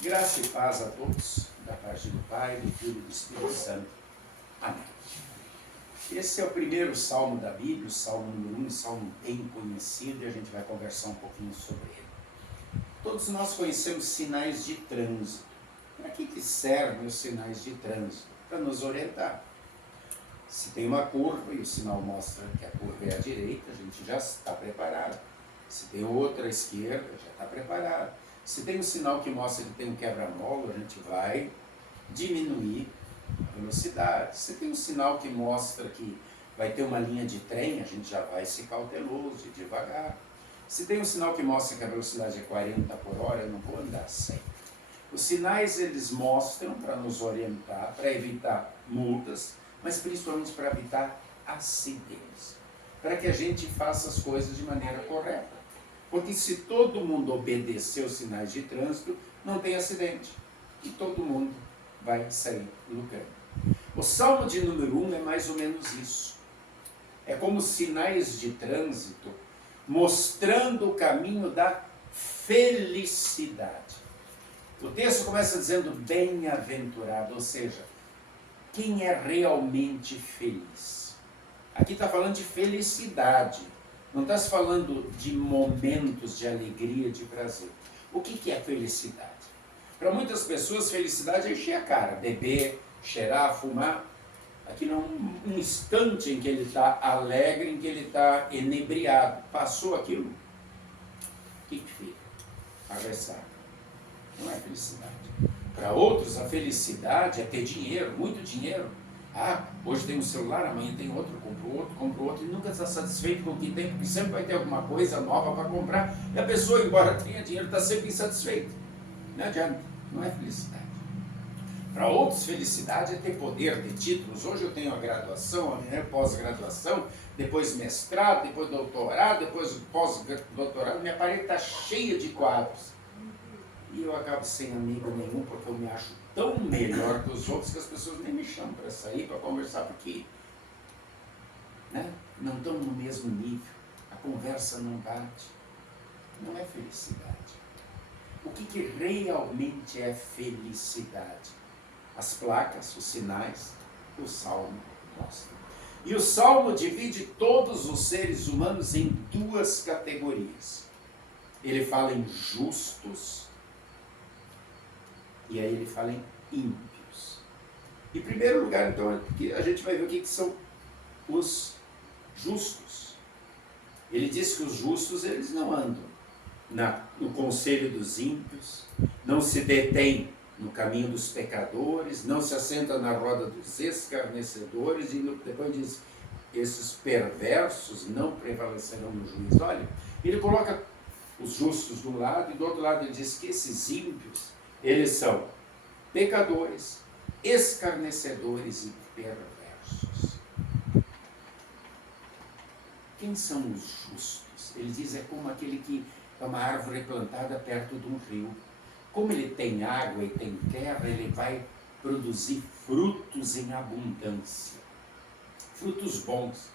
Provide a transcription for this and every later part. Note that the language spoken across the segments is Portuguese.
Graça e paz a todos, da parte do Pai, do Filho e do Espírito Santo. Amém. Esse é o primeiro salmo da Bíblia, o salmo número 1, um salmo bem conhecido, e a gente vai conversar um pouquinho sobre ele. Todos nós conhecemos sinais de trânsito. Para que servem os sinais de trânsito? Para nos orientar. Se tem uma curva e o sinal mostra que a curva é à direita, a gente já está preparado. Se tem outra à esquerda, já está preparado. Se tem um sinal que mostra que tem um quebra-mola, a gente vai diminuir a velocidade. Se tem um sinal que mostra que vai ter uma linha de trem, a gente já vai ser cauteloso e devagar. Se tem um sinal que mostra que a velocidade é 40 por hora, eu não vou andar 100. Os sinais, eles mostram para nos orientar, para evitar multas, mas principalmente para evitar acidentes, para que a gente faça as coisas de maneira correta. Porque se todo mundo obedecer os sinais de trânsito, não tem acidente. E todo mundo vai sair lucrando. O Salmo de número 1 é mais ou menos isso. É como sinais de trânsito mostrando o caminho da felicidade. O texto começa dizendo bem-aventurado, ou seja, quem é realmente feliz. Aqui está falando de felicidade. Não está se falando de momentos de alegria, de prazer. O que é felicidade? Para muitas pessoas, felicidade é encher a cara, beber, cheirar, fumar. Aqui não é um instante em que ele está alegre, em que ele está enebriado. Passou aquilo, o que fica? A ressaca. Não é felicidade. Para outros, a felicidade é ter dinheiro, muito dinheiro. Ah, hoje tem um celular, amanhã tem outro, compro outro, e nunca está satisfeito com o que tem, porque sempre vai ter alguma coisa nova para comprar, e a pessoa, embora tenha dinheiro, está sempre insatisfeita. Não adianta, não é felicidade. Para outros, felicidade é ter poder, ter títulos. Hoje eu tenho a graduação, amanhã pós-graduação, depois mestrado, depois doutorado, depois pós-doutorado, minha parede está cheia de quadros. E eu acabo sem amigo nenhum, porque eu me acho tão melhor que os outros que as pessoas nem me chamam para sair, para conversar, porque não estão no mesmo nível, a conversa não bate. Não é felicidade. O que realmente é felicidade? As placas, os sinais, o Salmo mostra. E o Salmo divide todos os seres humanos em duas categorias. Ele fala em justos, e aí ele fala em ímpios. Em primeiro lugar, então, a gente vai ver o que são os justos. Ele diz que os justos, eles não andam no conselho dos ímpios, não se detêm no caminho dos pecadores, não se assenta na roda dos escarnecedores, e depois diz, esses perversos não prevalecerão no juízo. Olha, ele coloca os justos de um lado, e do outro lado ele diz que esses ímpios, eles são pecadores, escarnecedores e perversos. Quem são os justos? Ele diz, é como aquele que é uma árvore plantada perto de um rio. Como ele tem água e tem terra, ele vai produzir frutos em abundância. Frutos bons.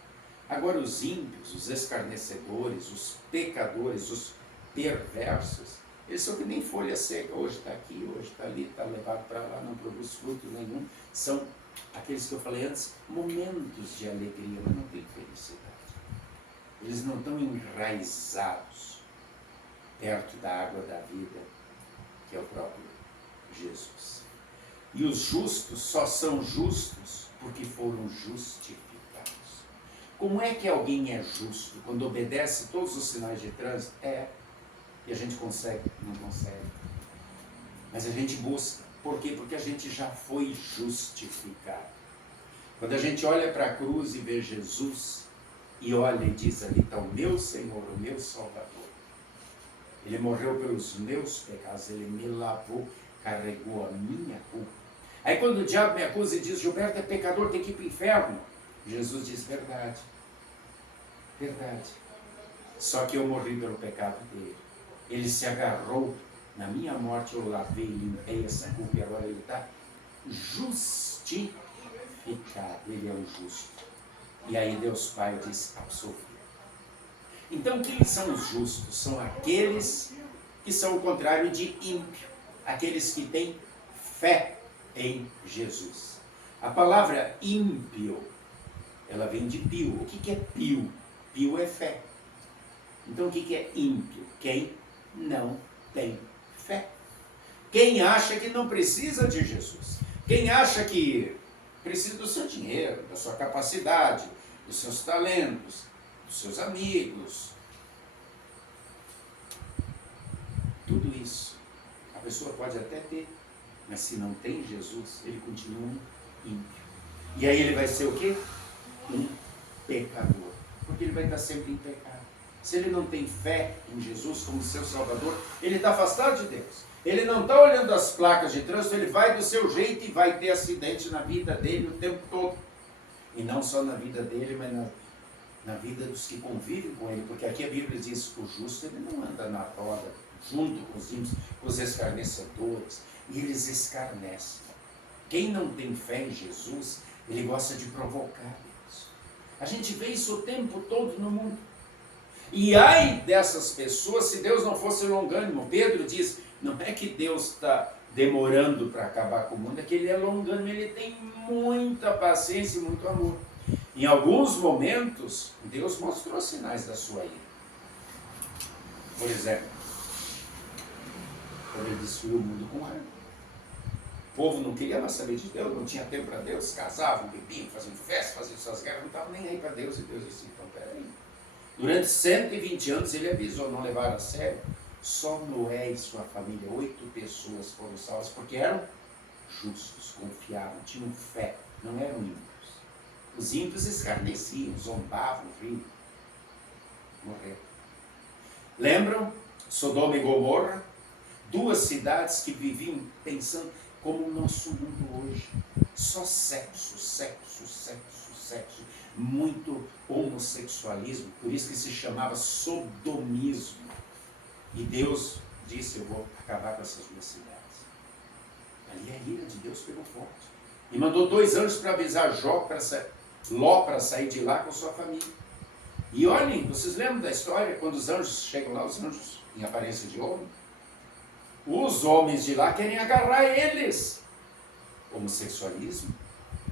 Agora os ímpios, os escarnecedores, os pecadores, os perversos, eles são que nem folha seca, hoje está aqui, hoje está ali, está levado para lá, não produz fruto nenhum. São aqueles que eu falei antes, momentos de alegria, mas não tem felicidade. Eles não estão enraizados perto da água da vida, que é o próprio Jesus. E os justos só são justos porque foram justificados. Como é que alguém é justo? Quando obedece todos os sinais de trânsito? E a gente consegue? Não consegue. Mas a gente busca. Por quê? Porque a gente já foi justificado. Quando a gente olha para a cruz e vê Jesus, e olha e diz, ali está o meu Senhor, o meu Salvador. Ele morreu pelos meus pecados, ele me lavou, carregou a minha culpa. Aí quando o diabo me acusa e diz, Gilberto é pecador, tem que ir para o inferno. Jesus diz, verdade. Verdade. Só que eu morri pelo pecado dele. Ele se agarrou na minha morte, eu lavei, limpei essa culpa e agora ele está justificado. Ele é o justo. E aí Deus Pai diz, absolvido. Então quem são os justos? São aqueles que são o contrário de ímpio. aqueles que têm fé em Jesus. A palavra ímpio, ela vem de pio. O que é pio? Pio é fé. Então o que é ímpio? Quem não tem fé. Quem acha que não precisa de Jesus. Quem acha que precisa do seu dinheiro, da sua capacidade, dos seus talentos, dos seus amigos. Tudo isso a pessoa pode até ter, mas se não tem Jesus, ele continua ímpio. E aí ele vai ser o quê? Um pecador. Porque ele vai estar sempre em pecado. Se ele não tem fé em Jesus como seu Salvador, ele está afastado de Deus. Ele não está olhando as placas de trânsito, ele vai do seu jeito e vai ter acidente na vida dele o tempo todo. E não só na vida dele, mas na vida dos que convivem com ele. Porque aqui a Bíblia diz que o justo ele não anda na roda junto com os ímpios, com os escarnecedores. E eles escarnecem. Quem não tem fé em Jesus, ele gosta de provocar Deus. A gente vê isso o tempo todo no mundo. E ai dessas pessoas se Deus não fosse longânimo. Pedro diz, não é que Deus está demorando para acabar com o mundo, é que ele é longânimo, ele tem muita paciência e muito amor. Em alguns momentos, Deus mostrou sinais da sua ira. Por exemplo, quando ele destruiu o mundo com raiva. O povo não queria mais saber de Deus, não tinha tempo para Deus, casavam, bebiam, faziam festa, faziam suas guerras, não estavam nem aí para Deus. E Deus disse, então peraí. Durante 120 anos ele avisou, não levar a sério. Só Noé e sua família, 8 pessoas foram salvas, porque eram justos, confiavam, tinham fé, não eram ímpios. Os ímpios escarneciam, zombavam, riam, morreram. Lembram? Sodoma e Gomorra, 2 cidades que viviam pensando como o nosso mundo hoje. Só sexo, sexo, sexo, sexo. Muito homossexualismo, por isso que se chamava sodomismo. E Deus disse, eu vou acabar com essas 2 cidades. Ali a ira de Deus pegou forte. E mandou 2 anjos para avisar Ló para sair de lá com sua família. E olhem, vocês lembram da história, quando os anjos chegam lá, os anjos em aparência de homem? Os homens de lá querem agarrar eles. Homossexualismo.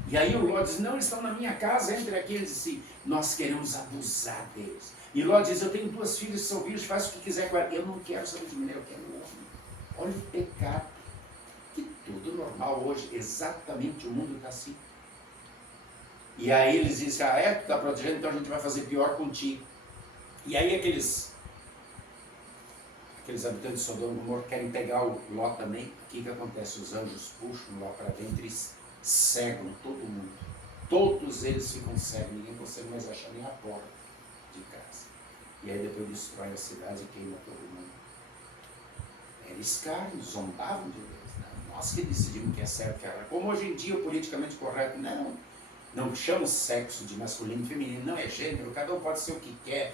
E aí o Ló diz, não, eles estão na minha casa, entre aqui. Eles dizem, nós queremos abusar deles. E Ló diz, eu tenho 2 filhas que são virgens, faz o que quiser com ela. Eu não quero saber de mulher, eu quero homem. Olha o pecado. Que tudo normal hoje, exatamente o mundo está assim. E aí eles dizem, tu está protegendo, então a gente vai fazer pior contigo. E aí aqueles habitantes de Sodoma e Gomorra querem pegar o Ló também. O que acontece? Os anjos puxam Ló para dentro e cegam todo mundo. Todos eles ficam cegos, ninguém consegue mais achar nem a porta de casa. E aí depois destrói a cidade e queima todo mundo. Era escárnio, zombavam de Deus. Não, nós que decidimos que é certo, que é. Como hoje em dia o politicamente correto, não chama o sexo de masculino e feminino, não é gênero, cada um pode ser o que quer,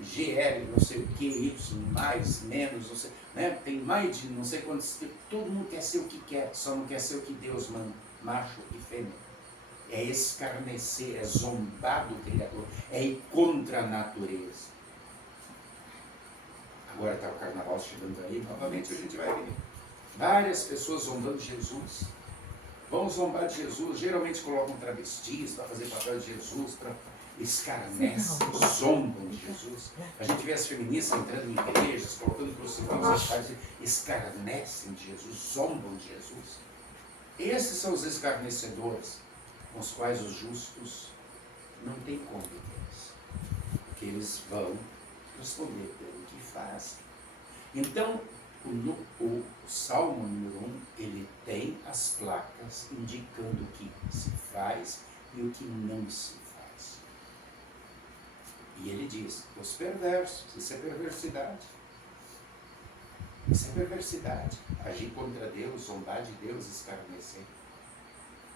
GL, não sei o que, Y, mais, menos, não sei, né? Tem mais de não sei quantos, todo mundo quer ser o que quer, só não quer ser o que Deus manda, macho e fêmea. É escarnecer, é zombar do Criador, é ir contra a natureza. Agora está o carnaval chegando aí, novamente a gente vai ver várias pessoas zombando de Jesus. Vão zombar de Jesus, geralmente colocam travestis para fazer papel de Jesus, para escarnecem, zombam de Jesus. A gente vê as feministas entrando em igrejas, colocando crucifixos, escarnecem de Jesus, zombam de Jesus. Esses são os escarnecedores com os quais os justos não têm competência, porque eles vão responder pelo que fazem. Então, o Salmo número 1, ele tem as placas indicando o que se faz e o que não se faz. E ele diz, os perversos, isso é perversidade. Isso é perversidade. Agir contra Deus, zombar de Deus, escarnecer.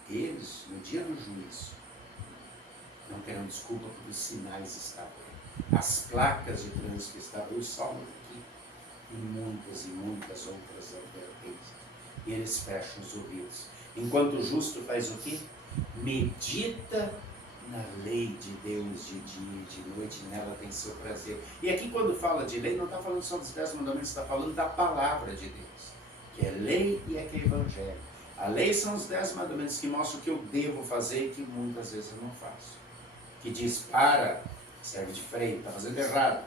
Eles, no dia do juízo, não terão desculpa porque os sinais estavam aí. As placas de trânsito estavam, o Salmo aqui, e muitas outras advertências. E eles fecham os ouvidos. Enquanto o justo faz o quê? Medita na lei de Deus de dia e de noite, nela tem seu prazer. E aqui quando fala de lei, não está falando só dos 10 mandamentos, está falando da palavra de Deus. que é lei e é que é evangelho. A lei são os 10 mandamentos que mostram o que eu devo fazer e que muitas vezes eu não faço. Que diz, para, serve de freio, está fazendo errado.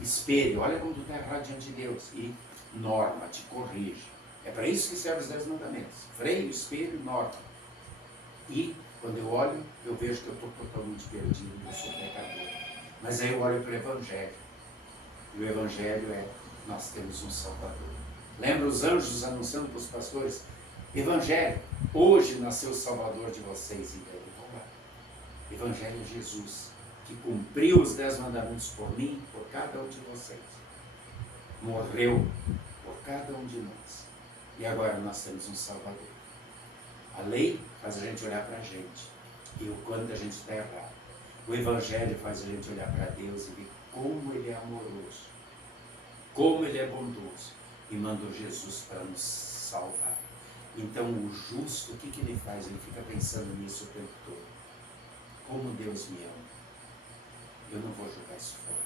Espelho, olha como tu está errado diante de Deus. E norma, te corrige. É para isso que servem os 10 mandamentos. Freio, espelho, norma. E quando eu olho, eu vejo que eu estou totalmente perdido, eu sou pecador. Mas aí eu olho para o Evangelho. E o Evangelho é, nós temos um Salvador. Lembra os anjos anunciando para os pastores? Evangelho, hoje nasceu o Salvador de vocês. E daí vão lá. Evangelho é Jesus, que cumpriu os 10 mandamentos por mim, por cada um de vocês. Morreu por cada um de nós. E agora nós temos um Salvador. A lei faz a gente olhar para a gente e o quanto a gente está errado. O Evangelho faz a gente olhar para Deus e ver como Ele é amoroso, como Ele é bondoso e mandou Jesus para nos salvar. Então o justo, o que ele faz? Ele fica pensando nisso o tempo todo. Como Deus me ama. Eu não vou jogar isso fora.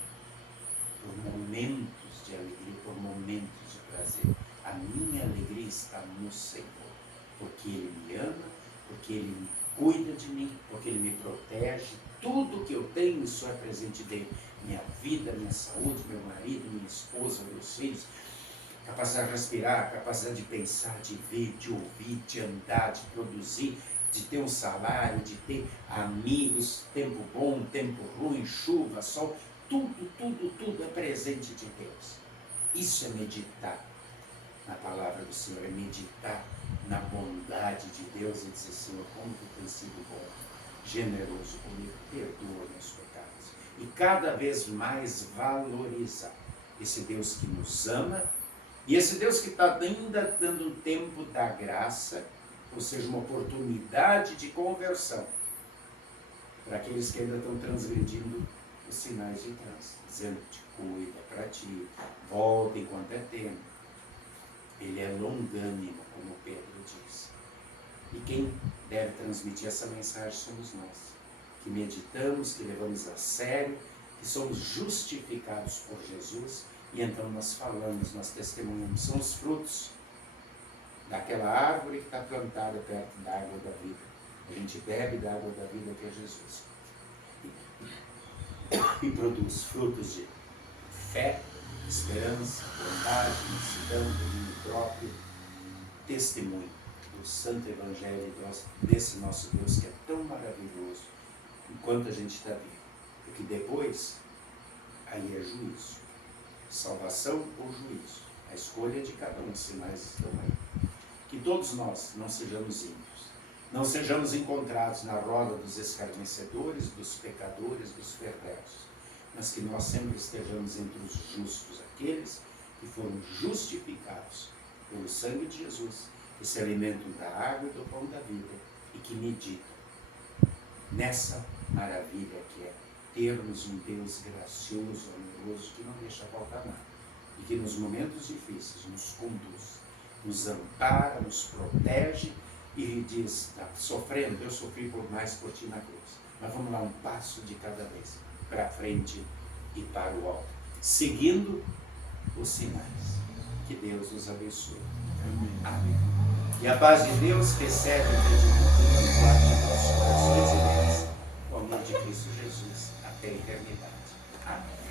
Por momentos de alegria, por momentos de prazer. A minha alegria está no Senhor. Porque Ele me ama, porque Ele me cuida de mim, porque Ele me protege. Tudo que eu tenho, isso é presente dele. Minha vida, minha saúde, meu marido, minha esposa, meus filhos. Capacidade de respirar, capacidade de pensar, de ver, de ouvir, de andar, de produzir, de ter um salário, de ter amigos, tempo bom, tempo ruim, chuva, sol. Tudo é presente de Deus. Isso é meditar na palavra do Senhor, é meditar na bondade de Deus e dizer, Senhor, como tu tens sido bom, generoso comigo, perdoa meus pecados. E cada vez mais valorizar esse Deus que nos ama e esse Deus que está ainda dando um tempo da graça, ou seja, uma oportunidade de conversão para aqueles que ainda estão transgredindo os sinais de trânsito, dizendo, te cuida para ti, volta enquanto é tempo. Ele é longânimo, como Pedro diz. E quem deve transmitir essa mensagem somos nós, que meditamos, que levamos a sério, que somos justificados por Jesus, e então nós falamos, nós testemunhamos, são os frutos daquela árvore que está plantada perto da água da vida. A gente bebe da água da vida que é Jesus. E produz frutos de fé, esperança, bondade, mansidão, domínio próprio, testemunho do Santo Evangelho desse nosso Deus que é tão maravilhoso enquanto a gente está vivo. Porque depois, aí é juízo. Salvação ou juízo. A escolha é de cada um, os sinais estão aí. Que todos nós não sejamos ímpios, não sejamos encontrados na roda dos escarnecedores, dos pecadores, dos perversos, mas que nós sempre estejamos entre os justos, aqueles que foram justificados pelo sangue de Jesus, que se alimentam da água e do pão da vida e que meditam nessa maravilha que é termos um Deus gracioso, amoroso, que não deixa faltar nada e que nos momentos difíceis nos conduz, nos ampara, nos protege e diz, está sofrendo, eu sofri por ti na cruz, mas vamos lá, um passo de cada vez, para frente e para o alto, seguindo os sinais. Que Deus nos abençoe. Amém. E a paz de Deus que excede o entendimento e guarde nossos corações e mentes, o amor de Cristo Jesus até a eternidade. Amém.